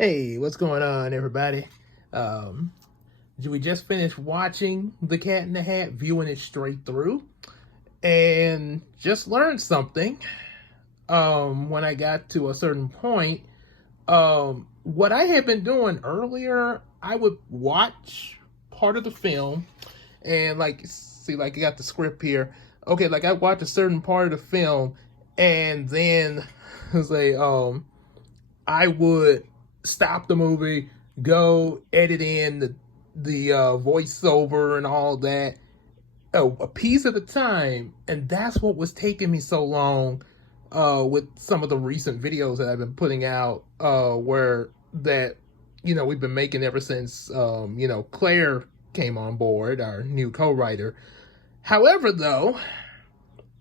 Hey, what's going on, everybody? Um, we just finished watching The Cat in the Hat, viewing it straight through, and just learned something. When I got to a certain point, what I had been doing earlier, I would watch part of the film and see, like I got the script here. Okay, like I watch a certain part of the film, and then say, I would stop the movie, go edit in the voiceover and all that, a piece at a time, and that's what was taking me so long with some of the recent videos that I've been putting out, where that we've been making ever since Claire came on board, our new co-writer. However, though,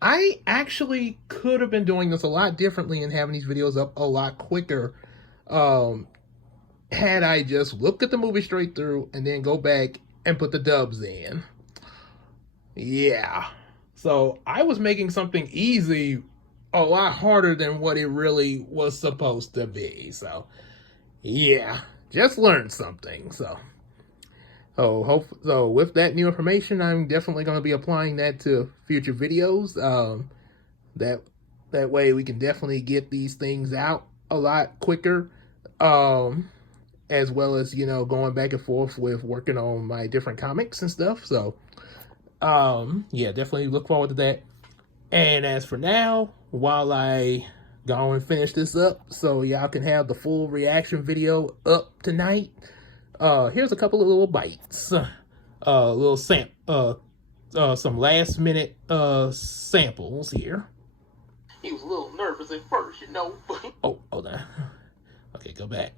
I actually could have been doing this a lot differently and having these videos up a lot quicker, um, had I just looked at the movie straight through and then go back and put the dubs in. Yeah. So I was making something easy a lot harder than what it really was supposed to be. So, yeah, just learned something. So with that new information, I'm definitely going to be applying that to future videos. That that way we can definitely get these things out a lot quicker. As well as going back and forth with working on my different comics and stuff. So yeah, definitely look forward to that. And as for now, while I go and finish this up so y'all can have the full reaction video up tonight, here's a couple of little bites, little some last minute samples here. He was a little nervous at first, but oh, hold on. Okay, go back.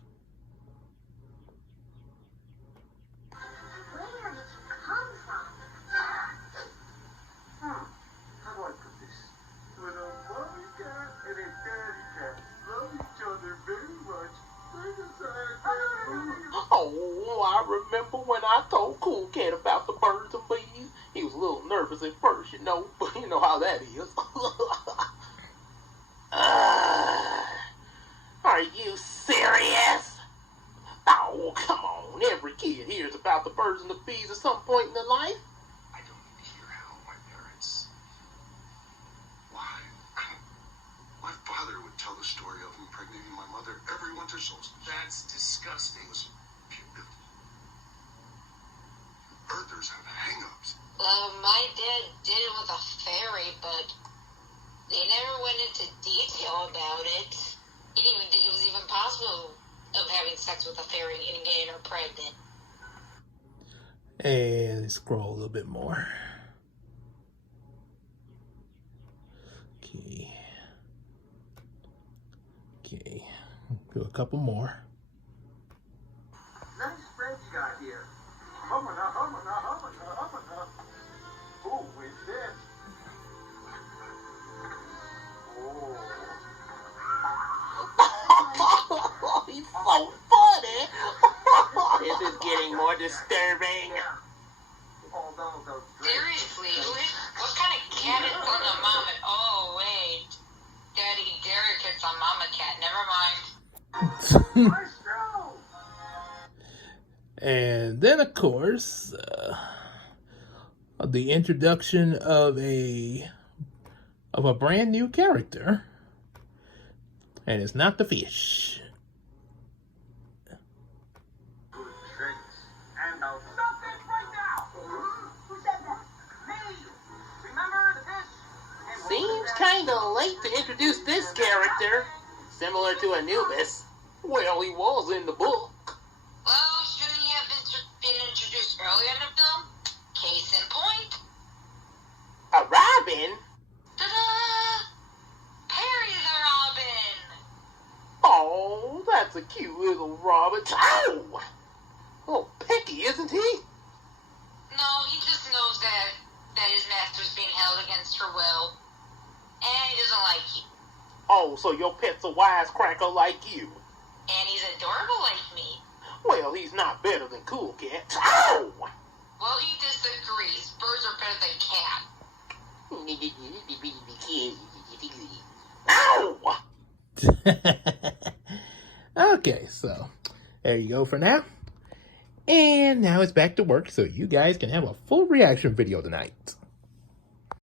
Oh, I remember when I told Cool Cat about the birds and bees. He was a little nervous at first, but you know how that is. Are you serious? Oh, come on. Every kid hears about the birds and the bees at some point in their life. I don't need to hear how my parents... Why? My father would tell the story of impregnating my mother every winter solstice. That's disgusting. Listen, Earthers have hang-ups. My dad did it with a fairy, but they never went into detail about it. He didn't even think it was even possible of having sex with a fairy and getting her pregnant. And scroll a little bit more. Okay. Do a couple more. Nice spread you got here. Humana, humana, humana, humana. Ooh, what's this? Oh, he's so funny. This is getting more disturbing. Seriously, what kind of cat is on a mama? Oh, wait. Daddy Derek hits a mama cat. Never mind. And then, of course, the introduction of a brand new character, and it's not the fish. Seems kind of late to introduce this character, similar to Anubis. Well, he was in the book. Well, shouldn't he have been introduced earlier in the film? Case in point. A Robin? Ta-da! Perry the Robin! Oh, that's a cute little Robin. Oh! Oh, picky, isn't he? No, he just knows that his master's being held against her will. And he doesn't like you. Oh, so your pet's a wisecracker like you. And he's adorable like me. Well, he's not better than Cool Cat. Oh! Well, he disagrees. Birds are better than cats. Ow! Okay, so there you go for now. And now it's back to work so you guys can have a full reaction video tonight.